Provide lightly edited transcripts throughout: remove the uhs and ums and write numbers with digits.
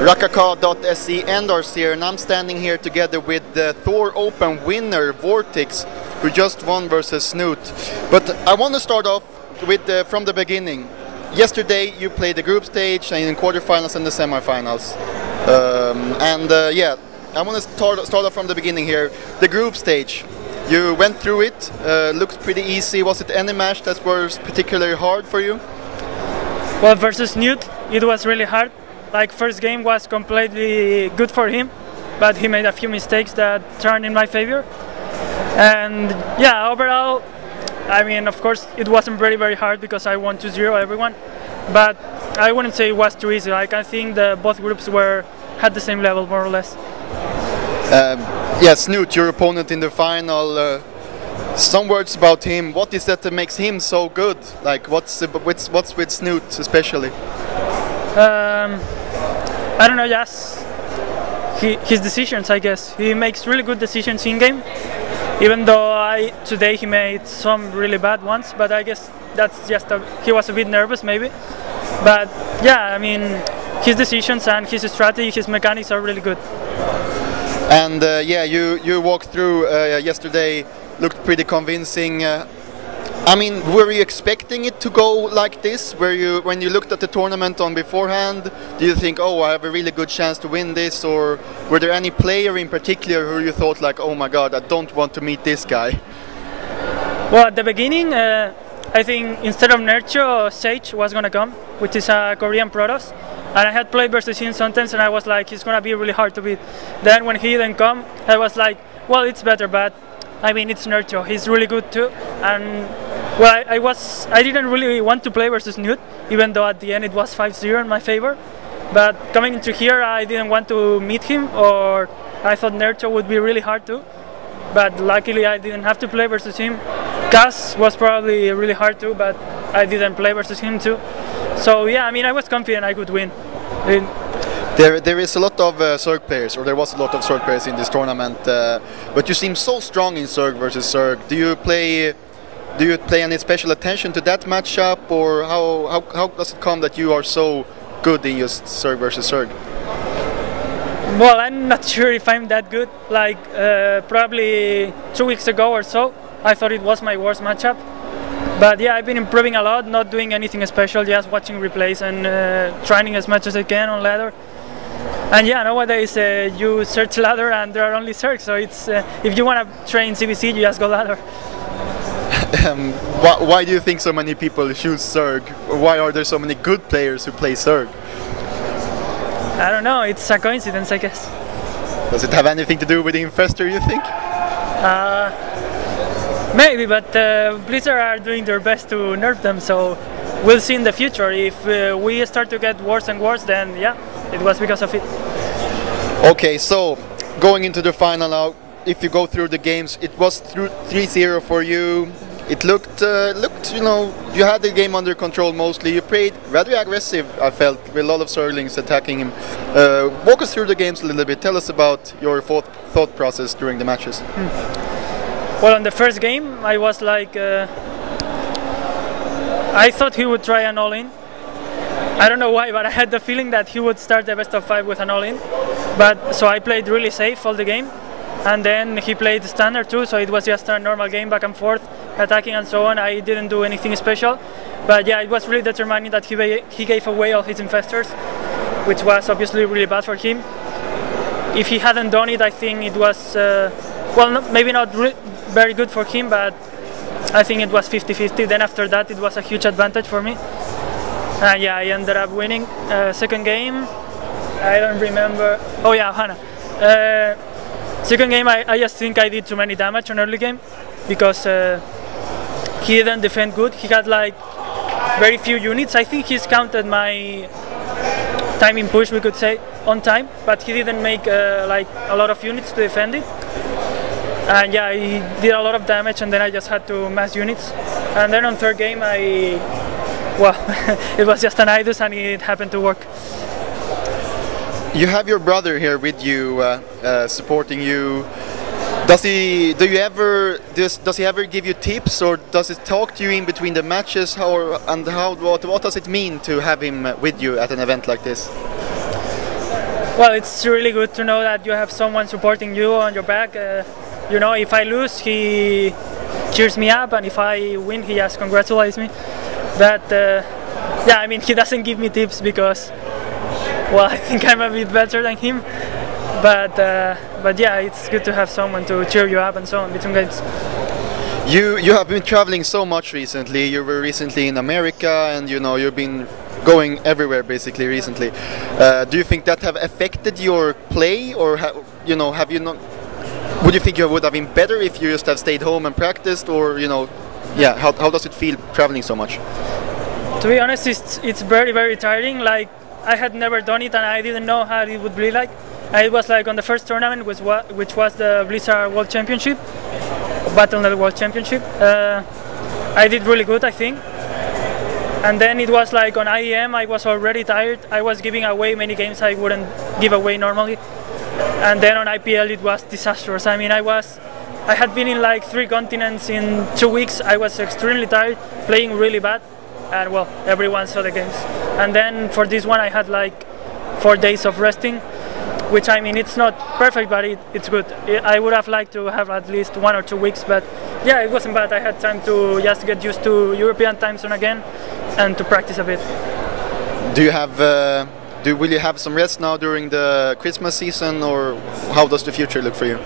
RAKAKA.se Endars here, and I'm standing here together with the Thor Open winner, VortiX, who just won versus Snoot. But I want to start off with from the beginning. Yesterday you played the group stage and in quarterfinals and the semifinals. Yeah, I want to start off from the beginning here. The group stage, you went through it, looked pretty easy. Was it any match that was particularly hard for you? Well, versus Snoot, it was really hard. Like, first game was completely good for him, but he made a few mistakes that turned in my favor. And yeah, overall, I mean, of course, it wasn't very hard because I won 2-0 everyone, but I wouldn't say it was too easy. Like, I think both groups had the same level, more or less. Yeah, Snoot, your opponent in the final. Some words about him. What is that makes him so good? Like, what's with Snoot especially? I don't know, just his decisions, I guess. He makes really good decisions in game, even though today he made some really bad ones, but I guess that's just he was a bit nervous maybe. But yeah, I mean, his decisions and his strategy, his mechanics are really good. And yeah, you walked through yesterday, looked pretty convincing. I mean, were you expecting it to go like this? When you looked at the tournament on beforehand, do you think, oh, I have a really good chance to win this? Or were there any player in particular who you thought like, oh my god, I don't want to meet this guy? Well, at the beginning, I think instead of Nercho, Sage was going to come, which is a Korean Protoss. And I had played versus him sometimes and I was like, he's going to be really hard to beat. Then when he didn't come, I was like, well, it's better, but I mean, it's Nercho, he's really good too. And well, I didn't really want to play versus Snoot, even though at the end it was 5-0 in my favor. But coming into here, I didn't want to meet him, or I thought Nercho would be really hard too. But luckily I didn't have to play versus him. Gus was probably really hard too, but I didn't play versus him too. So yeah, I mean, I was confident I could win. There is a lot of Zerg players, or there was a lot of Zerg players in this tournament, but you seem so strong in Zerg versus Zerg. Do you pay any special attention to that matchup, or how does it come that you are so good in just Zerg versus Zerg? Well, I'm not sure if I'm that good. Like, probably 2 weeks ago or so, I thought it was my worst matchup. But yeah, I've been improving a lot, not doing anything special, just watching replays and training as much as I can on ladder. And yeah, nowadays you search ladder and there are only Zerg, so it's if you want to train CBC, you just go ladder. Why do you think so many people choose Zerg? Why are there so many good players who play Zerg? I don't know, it's a coincidence, I guess. Does it have anything to do with the Infestor, you think? Maybe, but Blizzard are doing their best to nerf them, so we'll see in the future. If we start to get worse and worse, then yeah, it was because of it. Okay, so going into the final now, if you go through the games, it was 3-0 for you. It looked, you know, you had the game under control mostly. You played rather aggressive, I felt, with a lot of Zerglings attacking him. Walk us through the games a little bit. Tell us about your thought process during the matches. Well, in the first game, I was like, I thought he would try an all-in. I don't know why, but I had the feeling that he would start the best of 5 with an all-in. But so I played really safe all the game. And then he played standard too, so it was just a normal game, back and forth, attacking and so on. I didn't do anything special, but yeah, it was really determining that he gave away all his infestors, which was obviously really bad for him. If he hadn't done it, I think it was, well, maybe not very good for him, but I think it was 50-50. Then after that, it was a huge advantage for me. Yeah, I ended up winning. Second game, I don't remember. Oh yeah, Hannah. Second game, I just think I did too many damage on early game because he didn't defend good. He had like very few units. I think he's counted my timing push, we could say, on time, but he didn't make like a lot of units to defend it. And yeah, he did a lot of damage, and then I just had to mass units. And then on third game, well, it was just an IDUS and it happened to work. You have your brother here with you, supporting you. Does he ever give you tips, or does he talk to you in between the matches? What does it mean to have him with you at an event like this? Well, it's really good to know that you have someone supporting you on your back. You know, if I lose, he cheers me up, and if I win, he just congratulates me. But yeah, I mean, he doesn't give me tips because, well, I think I'm a bit better than him. But yeah, it's good to have someone to cheer you up and so on between games. You have been traveling so much recently. You were recently in America, and you know you've been going everywhere basically recently. Do you think that have affected your play, or you know, have you not? Would you think you would have been better if you just have stayed home and practiced, or you know, yeah? How does it feel traveling so much? To be honest, it's very tiring. Like, I had never done it, and I didn't know how it would be like. It was like on the first tournament, which was the Blizzard World Championship, Battle.net World Championship. I did really good, I think. And then it was like on IEM, I was already tired. I was giving away many games I wouldn't give away normally. And then on IPL, it was disastrous. I mean, I had been in like 3 continents in 2 weeks. I was extremely tired, playing really bad. And well, everyone saw the games. And then for this one, I had like 4 days of resting, which, I mean, it's not perfect, but it's good. I would have liked to have at least 1 or 2 weeks, but yeah, it wasn't bad. I had time to just get used to European time zone again and to practice a bit. Will you have some rest now during the Christmas season, or how does the future look for you?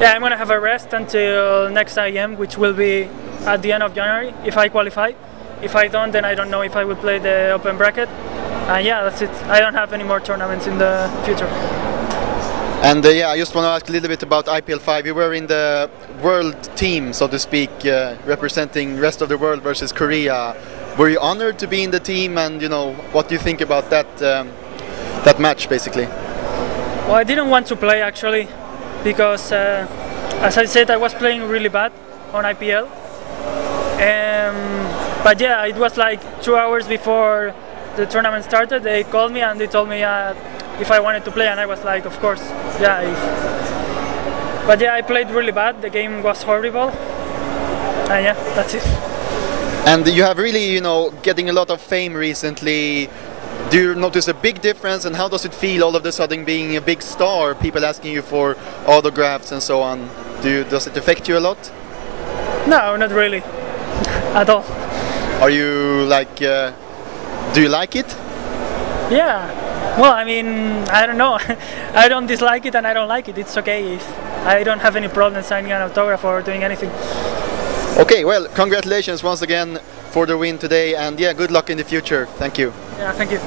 Yeah, I'm gonna have a rest until next IEM, which will be at the end of January if I qualify. If I don't, then I don't know if I will play the open bracket. Yeah, that's it. I don't have any more tournaments in the future. And yeah, I just want to ask a little bit about IPL 5. You were in the world team, so to speak, representing rest of the world versus Korea. Were you honored to be in the team, and you know, what do you think about that match, basically? Well, I didn't want to play actually, because as I said, I was playing really bad on IPL. But yeah, it was like 2 hours before the tournament started. They called me and they told me if I wanted to play, and I was like, of course, yeah. But yeah, I played really bad. The game was horrible, and yeah, that's it. And you have really, you know, getting a lot of fame recently. Do you notice a big difference, and how does it feel all of a sudden being a big star, people asking you for autographs and so on? Does it affect you a lot? No, not really, at all. Are you like, do you like it? Yeah, well, I mean, I don't know. I don't dislike it and I don't like it. It's okay. I don't have any problem signing an autograph or doing anything. Okay, well, congratulations once again for the win today, and yeah, good luck in the future. Thank you. Yeah, thank you.